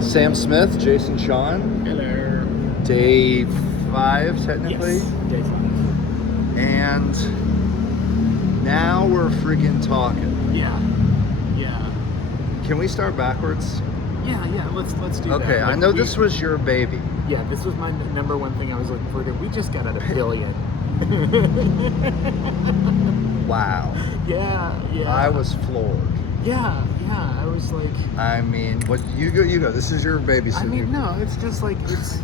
Sam Smith, Jason Shawhan. Hello. Day 5, technically. Yes, day 5. And now we're freaking talking. Yeah. Can we start backwards? Yeah. Let's do that. Okay, I know this was your baby. Yeah, this was my number one thing I was looking forward to. We just got out of PILLION. Wow. Yeah. I was floored. Yeah. I was like. I mean, what you go. This is your baby. I mean, no, it's just like it's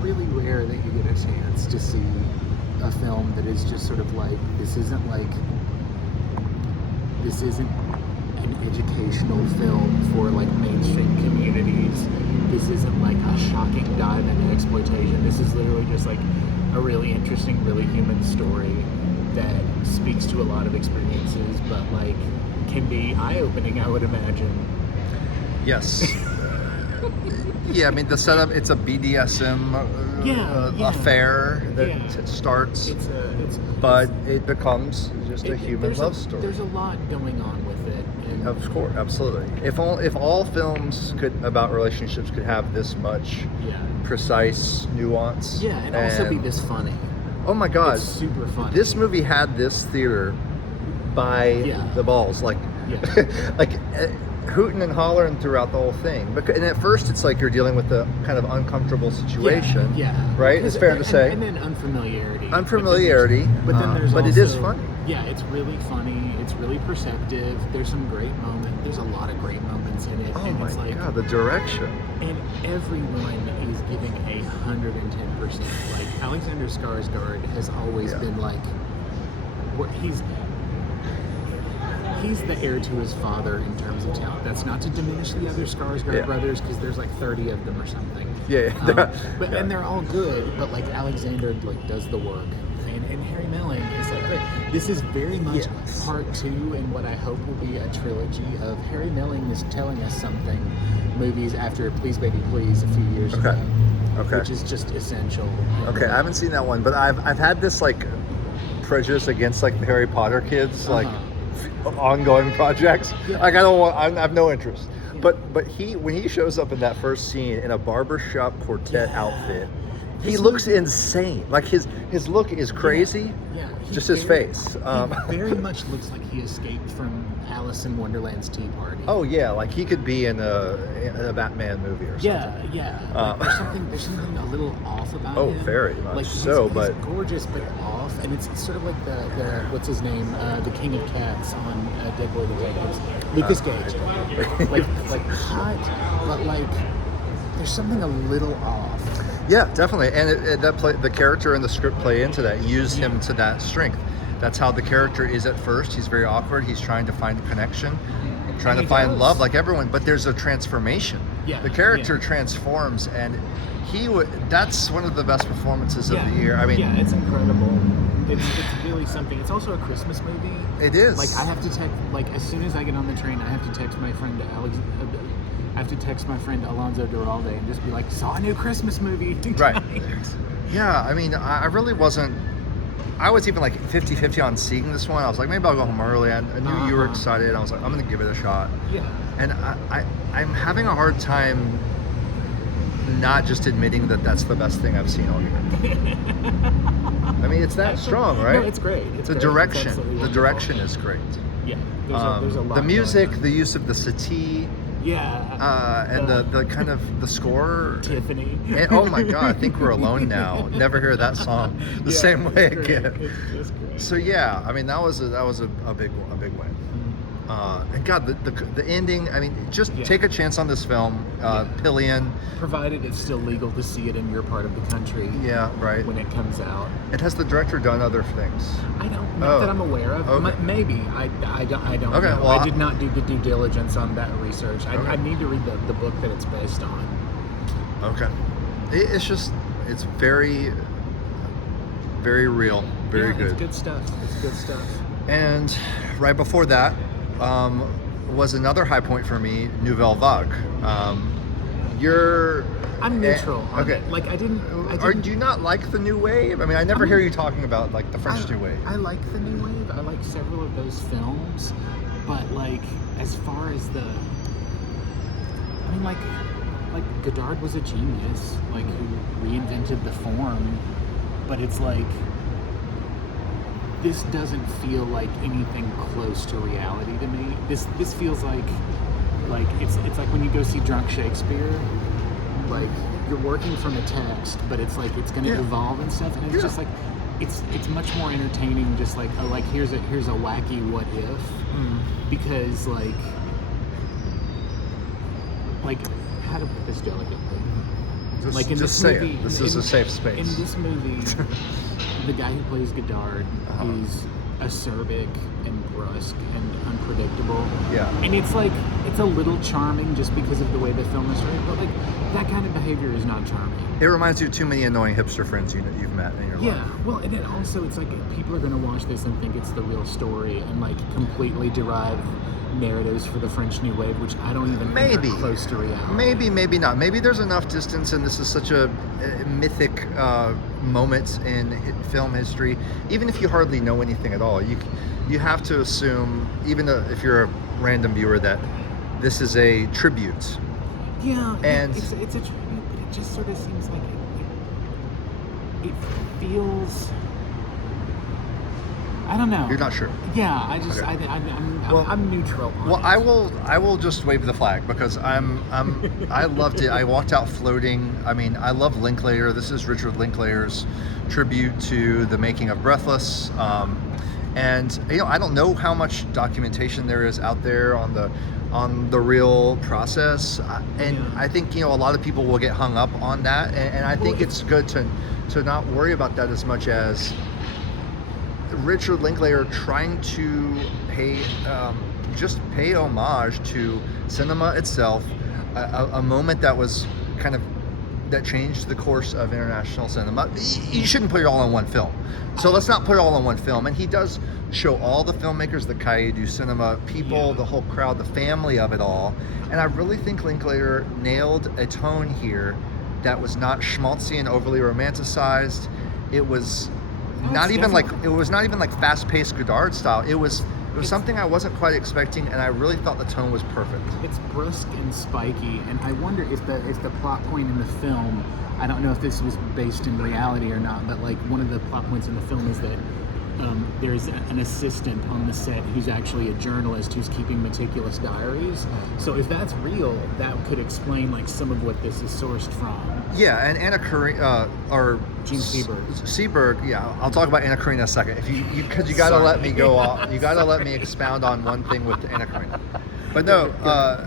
really rare that you get a chance to see a film that is just sort of like this isn't an educational film for like mainstream communities. This isn't like a shocking dive into exploitation. This is literally just like a really interesting, really human story that speaks to a lot of experiences, but like can be eye-opening, I would imagine. Yes. Yeah, I mean the setup. It's a BDSM affair that starts, but it becomes just a human love story. There's a lot going on with it. And of course, absolutely. If all films about relationships could have this much precise nuance, and also be this funny. Oh my God, it's super funny. This movie had this theater by the balls, like hooting and hollering throughout the whole thing. And at first, it's like you're dealing with a kind of uncomfortable situation. Right. It's fair to say. And then unfamiliarity. But then there's also, it is funny. Yeah, it's really funny. It's really perceptive. There's some great moments. There's a lot of great moments in it. Oh and my it's like, God, the direction. And everyone is giving 110%. Like Alexander Skarsgård has always been like, he's the heir to his father in terms of talent. That's not to diminish the other Skarsgård brothers, because there's like 30 of them or something. And they're all good, but like Alexander like does the work, and Harry Melling is like great. This is very much part 2 in what I hope will be a trilogy of Harry Melling is telling us something movies after Please Baby Please a few years ago. Which is just essential. Okay, I haven't seen that one, but I've had this like prejudice against like the Harry Potter kids, like ongoing projects. Like I have no interest. But when he shows up in that first scene in a barbershop quartet outfit, he looks insane. Like his look is crazy. Just his face. He very much looks like he escaped from Alice in Wonderland's Tea Party. Oh yeah, like he could be in a Batman movie or something. Like there's something a little off about him. Oh, very much like so. He's gorgeous, but off, and it's sort of like the what's his name, the King of Cats on Dead Boy Detectives, Lucas Gage. like hot, but like there's something a little off. Yeah, definitely, and the character and the script play into that. Use him to that strength. That's how the character is at first. He's very awkward. He's trying to find connection, trying to find love like everyone. But there's a transformation. The character transforms, and that's one of the best performances of the year. I mean, it's incredible. It's really something. It's also a Christmas movie. It is. Like I have to text. Like as soon as I get on the train, I have to text my friend Alonzo Duralde and just be like, saw a new Christmas movie tonight. Right. Yeah, I mean, I really wasn't. I was even like 50-50 on seeing this one. I was like, maybe I'll go home early. I knew you were excited. I was like, I'm going to give it a shot. Yeah. And I'm having a hard time not just admitting that that's the best thing I've seen all year. I mean, it's that strong, right? No, it's great. Direction. The direction is great. Yeah. There's a lot. The music, the use of the settee. And the kind of the score. Tiffany. And, oh my God, I think we're alone now. Never hear that song the same way again. It's great. So yeah, I mean that was a big win. And God, the ending. I mean, just take a chance on this film, PILLION. Provided it's still legal to see it in your part of the country. Yeah, right. When it comes out. And has the director done other things? Not that I'm aware of. Okay. Maybe I don't know. Well, I did not do the due diligence on that research. I need to read the book that it's based on. Okay. It's very, very real. Very good. It's good stuff. And right before that was another high point for me, Nouvelle Vague. I'm neutral on it. Like I didn't. Do you not like the new wave? I mean, I never hear you talking about like the French new wave. I like the new wave. I like several of those films, but like as far as the, I mean, like Godard was a genius, like who reinvented the form, but it's like this doesn't feel like anything close to reality to me. This feels like it's like when you go see Drunk Shakespeare, like you're working from a text, but it's like it's going to evolve and stuff, and it's just like it's much more entertaining. Just like here's a wacky what if, because like how to put this delicately. Just, like in just this say movie, it. This is a safe space. In this movie, the guy who plays Godard is acerbic and brusque and unpredictable. Yeah. And it's like, it's a little charming just because of the way the film is written, but like that kind of behavior is not charming. It reminds you of too many annoying hipster friends you've met in your life. Yeah, well, and then also it's like people are going to watch this and think it's the real story and like completely derive narratives for the French New Wave, which I don't even think are close to reality. Maybe not. Maybe there's enough distance, and this is such a mythic moment in film history. Even if you hardly know anything at all, you have to assume, even if you're a random viewer, that this is a tribute. Yeah, and it's a tribute, but it just sort of seems like it feels. I don't know. You're not sure. Yeah, I just Okay. I'm neutral on Well, it. I will just wave the flag because I loved it. I walked out floating. I mean, I love Linklater. This is Richard Linklater's tribute to the making of Breathless. And I don't know how much documentation there is out there on the real process. I think a lot of people will get hung up on that, and I think it's good to not worry about that as much as Richard Linklater trying to pay homage to cinema itself, a moment that was that changed the course of international cinema. You shouldn't put it all in one film, so let's not put it all in one film. And he does show all the filmmakers, the Cahiers du Cinema people, the whole crowd, the family of it all. And I really think Linklater nailed a tone here that was not schmaltzy and overly romanticized. It was not even like fast-paced Godard style. It was something I wasn't quite expecting, and I really thought the tone was perfect. It's brusque and spiky, and I wonder if the plot point in the film, I don't know if this was based in reality or not, but like one of the plot points in the film is that there's an assistant on the set who's actually a journalist who's keeping meticulous diaries. So if that's real, that could explain like some of what this is sourced from. Yeah, and Anna Karina or Gene Seberg. Seberg, yeah, I'll talk about Anna Karina in a second. Because you gotta let me go off. You gotta let me expound on one thing with Anna Karina. But no,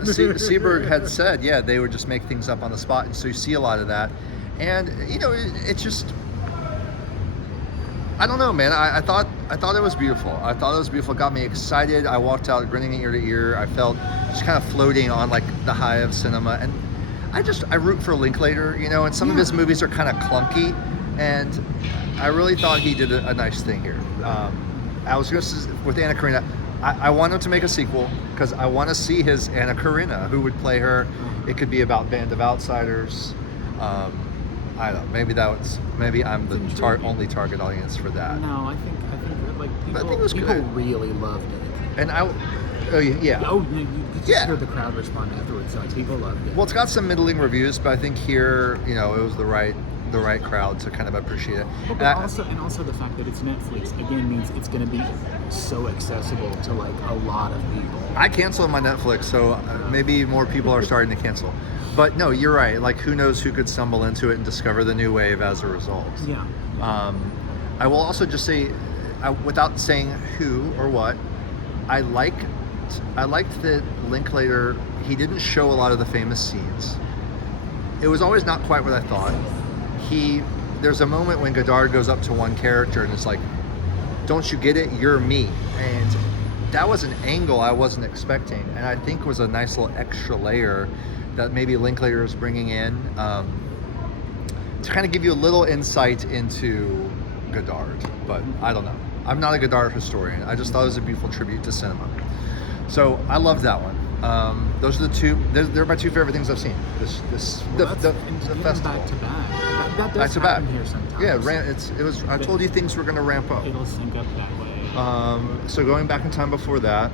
Seberg had said, they would just make things up on the spot, and so you see a lot of that. And it's just, I don't know, man. I thought it was beautiful. I thought it was beautiful. It got me excited. I walked out grinning ear to ear. I felt just kind of floating on like the high of cinema, and I root for Linklater, and some of his movies are kind of clunky, and I really thought he did a nice thing here. I was just with Anna Karina. I want him to make a sequel because I want to see his Anna Karina. Who would play her? It could be about Band of Outsiders. I don't know. Maybe I'm the only target audience for that. No, I think like people really loved it. And yeah. Oh, you just heard the crowd respond afterwards. So like, people loved it. Well, it's got some middling reviews, but I think here, it was the right crowd to kind of appreciate it. But also the fact that it's Netflix again means it's going to be so accessible to like a lot of people. I canceled my Netflix, so maybe more people are starting to cancel. But no, you're right. Like, who knows who could stumble into it and discover the new wave as a result. Yeah. I will also just say, without saying who or what, I liked that Linklater, he didn't show a lot of the famous scenes. It was always not quite what I thought. There's a moment when Godard goes up to one character and it's like, "Don't you get it? You're me." And that was an angle I wasn't expecting, and I think was a nice little extra layer that maybe Linklater is bringing in to kind of give you a little insight into Godard. But I don't know. I'm not a Godard historian. I just thought it was a beautiful tribute to cinema. So I loved that one. Those are the two. They're my two favorite things I've seen. The festival. Back to back. That does back to back. happen here sometimes. Yeah, it was. I told you things were going to ramp up. It'll sync up that way. So going back in time before that,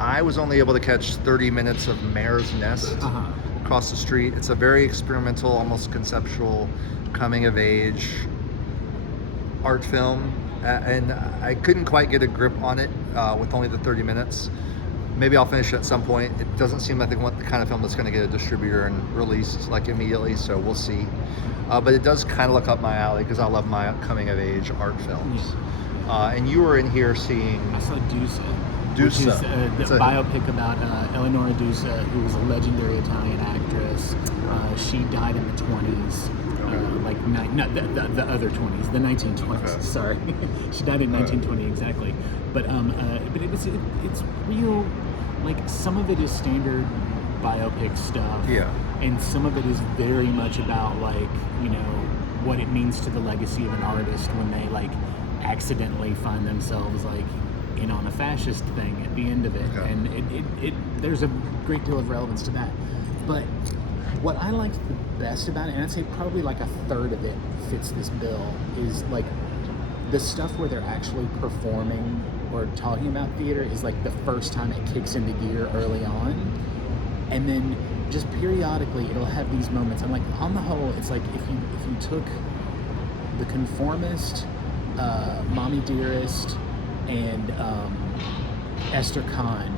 I was only able to catch 30 minutes of Mare's Nest across the street. It's a very experimental, almost conceptual, coming of age art film, and I couldn't quite get a grip on it with only the 30 minutes. Maybe I'll finish it at some point. It doesn't seem like the kind of film that's going to get a distributor and released like immediately, so we'll see. But it does kind of look up my alley because I love my coming of age art films. And you were in here seeing... I saw DUSE. DUSE. Which is the biopic about Eleonora Duse, who was a legendary Italian actress. She died in the 20s. Not the other 20s, the 1920s. Okay. Sorry, she died in 1920 exactly. But it's real. Like some of it is standard biopic stuff. Yeah. And some of it is very much about like what it means to the legacy of an artist when they like accidentally find themselves like in on a fascist thing at the end of it, and it there's a great deal of relevance to that. But what I liked the best about it, and I'd say probably like a third of it fits this bill, is like the stuff where they're actually performing or talking about theater is like the first time it kicks into gear early on, and then just periodically it'll have these moments. I'm like, on the whole, it's like if you took The Conformist, Mommy Dearest, and Esther Kahn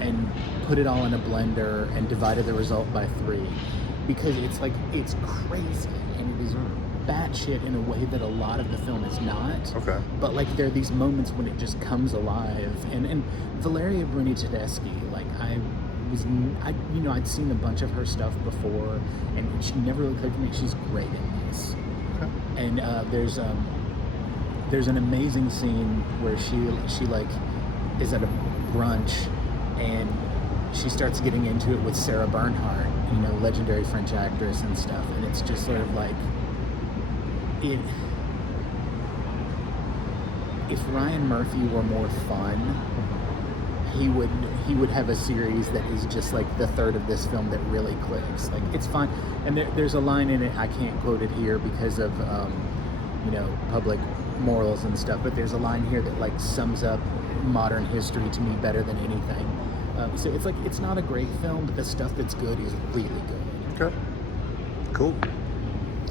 and put it all in a blender and divided the result by 3, because it's like it's crazy and it is batshit in a way that a lot of the film is not. Okay. But like there are these moments when it just comes alive, and Valeria Bruni Tedeschi, like I'd seen a bunch of her stuff before, and she never really clicked for me. She's great in this. Okay. And there's an amazing scene where she like is at a brunch and she starts getting into it with Sarah Bernhardt, legendary French actress and stuff, and it's just sort of like if Ryan Murphy were more fun, he would have a series that is just like the third of this film that really clicks. Like it's fun, and there's a line in it, I can't quote it here because of public morals and stuff, but there's a line here that like sums up modern history to me better than anything. So it's like it's not a great film, but the stuff that's good is really good. Okay, cool.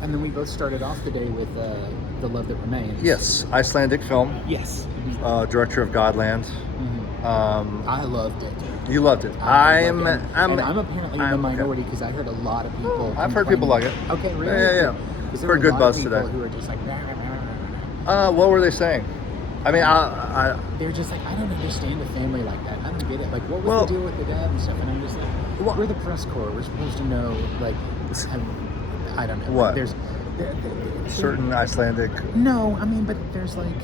And then we both started off the day with The Love That Remains. Yes, Icelandic film. Yes. Director of Godland. Mm-hmm. I loved it. You loved it. I'm apparently in the minority because I heard a lot of people. I've heard people like it. Okay, really? Yeah. Heard good buzz today. Who were just like, what were they saying? I mean, they're just like, I don't understand a family like that. I don't get it. Like, what was the deal with the dad and stuff? And I'm just like, we're the press corps. We're supposed to know, like, I don't know. What? There's certain Icelandic. No, I mean, but there's like,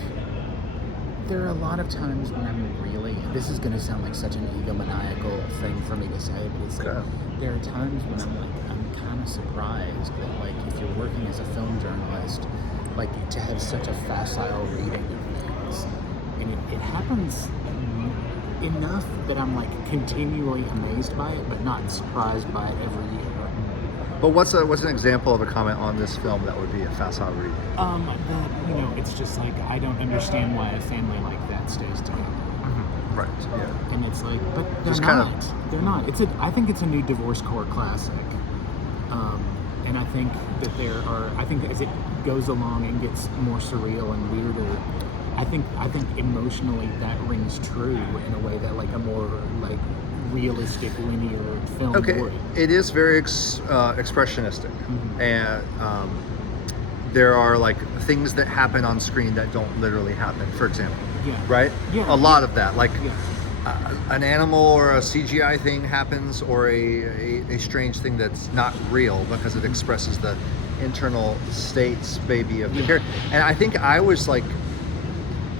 there are a lot of times when I'm really, this is going to sound like such an egomaniacal thing for me to say, but it's like, there are times when I'm kind of surprised that, like, if you're working as a film journalist, like, to have such a facile reading of things, and it happens enough that I'm like continually amazed by it, but not surprised by it every year. But what's an example of a comment on this film that would be a facile reading? That it's just like, I don't understand why a family like that stays together. Mm-hmm. Right. Yeah. And it's like, but they're just not. They're not. I think it's a new divorce court classic. And I think that I think as it goes along and gets more surreal and weirder, I think emotionally that rings true in a way that like a more like realistic linear film would. It is very expressionistic, mm-hmm. And there are like things that happen on screen that don't literally happen, for example. Yeah. Right? Yeah. A lot of that, like an animal or a CGI thing happens, or a strange thing that's not real because it expresses the internal states maybe of the character. And I think I was like,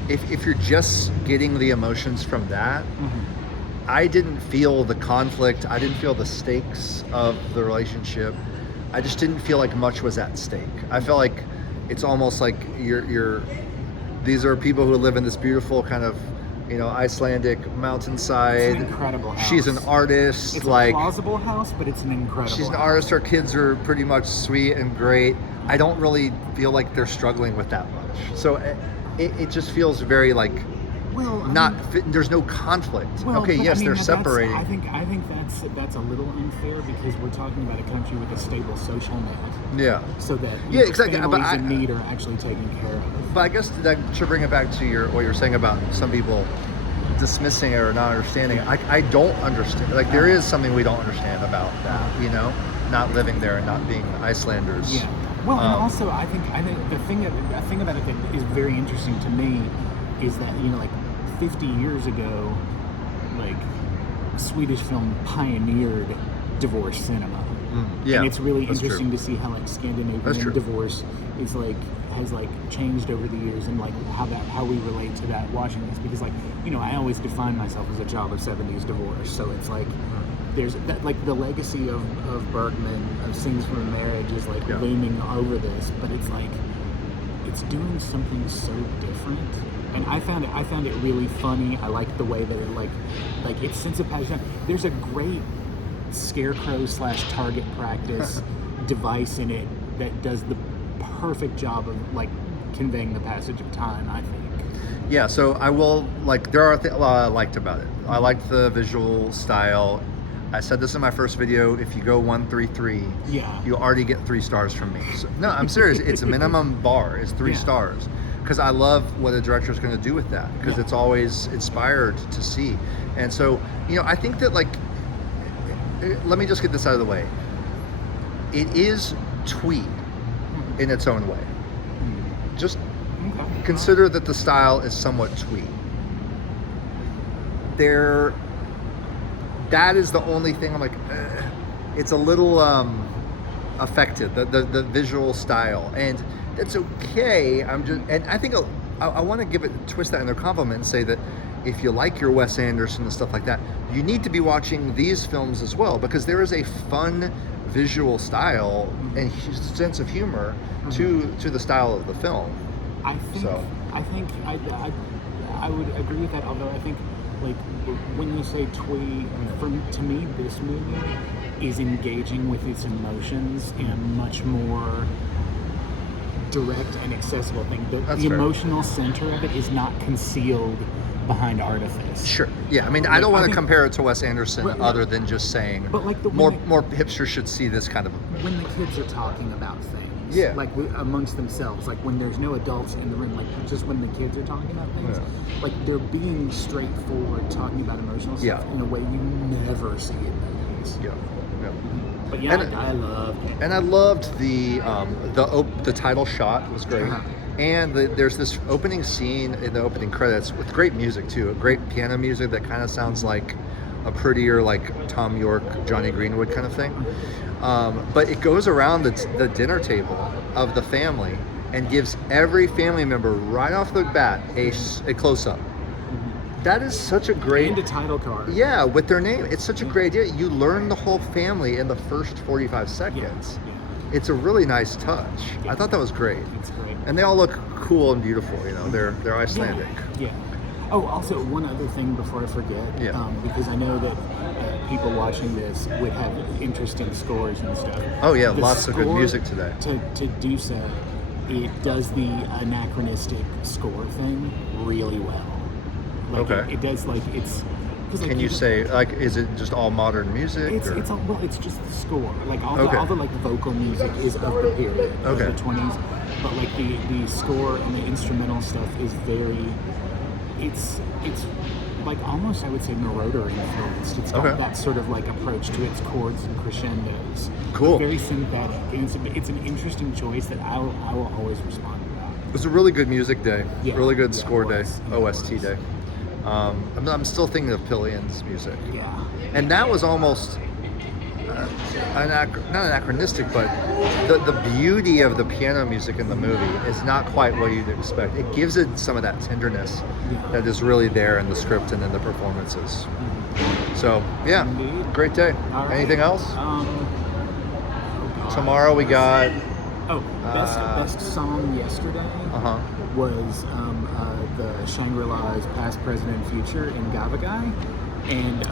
if you're just getting the emotions from that, mm-hmm. I didn't feel the conflict. I didn't feel the stakes of the relationship. I just didn't feel like much was at stake. I felt like it's almost like these are people who live in this beautiful kind of, Icelandic mountainside. It's an incredible house. She's an artist. It's a plausible house, but it's an incredible She's an house. artist. Her kids are pretty much sweet and great. I don't really feel like they're struggling with that much. So it just feels very like there's no conflict. Well, okay, yes, they're separating. I think that's a little unfair because we're talking about a country with a stable social net. Yeah. So that exactly. families in need are actually taken care of. But I guess that should bring it back to what you're saying about some people dismissing it or not understanding. I don't understand. Like there is something we don't understand about that. You know, not living there and not being Icelanders. Yeah. Well, and also I think the thing about it that is very interesting to me is that, you know, like 50 years ago, like Swedish film pioneered divorce cinema. Yeah, and it's really that's interesting true. to see how like Scandinavian divorce is has changed over the years, and like how we relate to that watching this, because like, you know, I always define myself as a child of 70s divorce, so it's like there's that, like the legacy of Bergman of Scenes from a Marriage is like looming over this, but it's like it's doing something so different. And I found it really funny. I like the way that it like its sense of passion. There's a great scarecrow / target practice device in it that does the perfect job of like conveying the passage of time, I think. Yeah, so I will there are things I liked about it. I liked the visual style. I said this in my first video. If you go 133, you already get 3 stars from me. So, no, I'm serious. It's a minimum bar. It's 3 stars. Because I love what a director is going to do with that. Because it's always inspired to see. And so, you know, I think that let me just get this out of the way. It is twee in its own way. Just consider that the style is somewhat twee. That is the only thing I'm like, it's a little affected, the visual style, and that's okay. And I think I want to twist that in their compliment and say that if you like your Wes Anderson and stuff like that, you need to be watching these films as well, because there is a fun visual style and sense of humor to the style of the film. I think I would agree with that, although I think like when you say twee, to me this movie is engaging with its emotions in a much more direct and accessible thing. The emotional center of it is not concealed behind artifice. Sure. Yeah. I mean, I don't want to compare it to Wes Anderson other than just saying but like more hipsters should see this kind of when the kids are talking about things. Yeah. Like amongst themselves, like when there's no adults in the room, like just when the kids are talking about things, like they're being straightforward, talking about emotional stuff in a way you never see in movies. Yeah. But I loved it. And I loved the title shot was great. And there's this opening scene in the opening credits with great music too, a great piano music that kind of sounds like a prettier like Tom York, Johnny Greenwood kind of thing. But it goes around the dinner table of the family and gives every family member right off the bat a close-up. That is such a great... And a title card. Yeah, with their name. It's such a great idea. You learn the whole family in the first 45 seconds. Yeah. It's a really nice touch. Yeah. I thought that was great. It's great. And they all look cool and beautiful, you know. They're Icelandic. Yeah. Oh, also, one other thing before I forget, because I know that people watching this would have interesting scores and stuff. Oh, yeah, lots of good music today. To DUSE, it does the anachronistic score thing really well. Like it does, like, it's... Can you say, like, is it just all modern music? It's just the score. Like, all the like, vocal music is of the period, of the 20s. But, like, the score and the instrumental stuff is very... It's like almost, I would say, Moroder influenced. It's got that sort of like approach to its chords and crescendos. Cool. Very synthetic. It's an interesting choice that I will always respond to that. It was a really good music day. Yeah. Really good score day. OST day. I'm still thinking of Pillion's music. Yeah. And that was almost not anachronistic, but the beauty of the piano music in the movie is not quite what you'd expect. It gives it some of that tenderness that is really there in the script and in the performances. So, yeah, indeed. Great day. All right. Anything else? Tomorrow we got... best song yesterday was the Shangri-La's Past, Present, and Future in Gavagai. And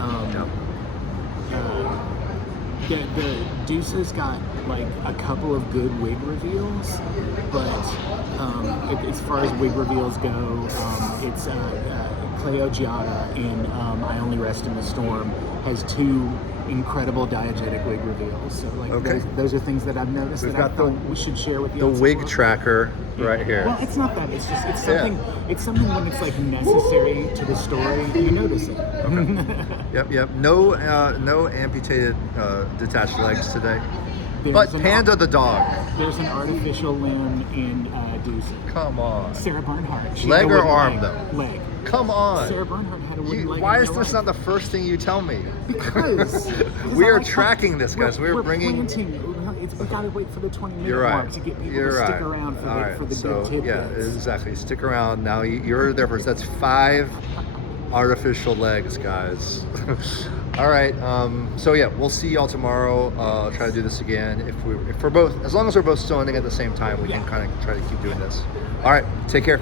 the DUSE's got like a couple of good wig reveals, but as far as wig reveals go, it's Cleo Giada in I Only Rest in the Storm has 2 incredible diegetic wig reveals. So like those are things that I've noticed that I thought we should share with you. The wig tracker right here. Well, it's not that. It's just it's something. It's something when it's like necessary to the story. You notice it. Yep. No amputated detached legs today. But Panda the dog. There's an artificial limb in DUSE. Come on. Sarah Bernhardt. Leg or arm though? Leg. Come on. Sarah Bernhardt had a wooden leg. Why is this not the first thing you tell me? Because we are tracking this, guys. We're bringing. We gotta wait for the 20-minute You're right. mark to get people to stick around for the good tidbits. Yeah, exactly. Stick around. Now you're there first. That's 5 artificial legs, guys. All right. So yeah, we'll see y'all tomorrow. Try to do this again. If we're both, as long as we're both still ending at the same time, we can kind of try to keep doing this. All right. Take care.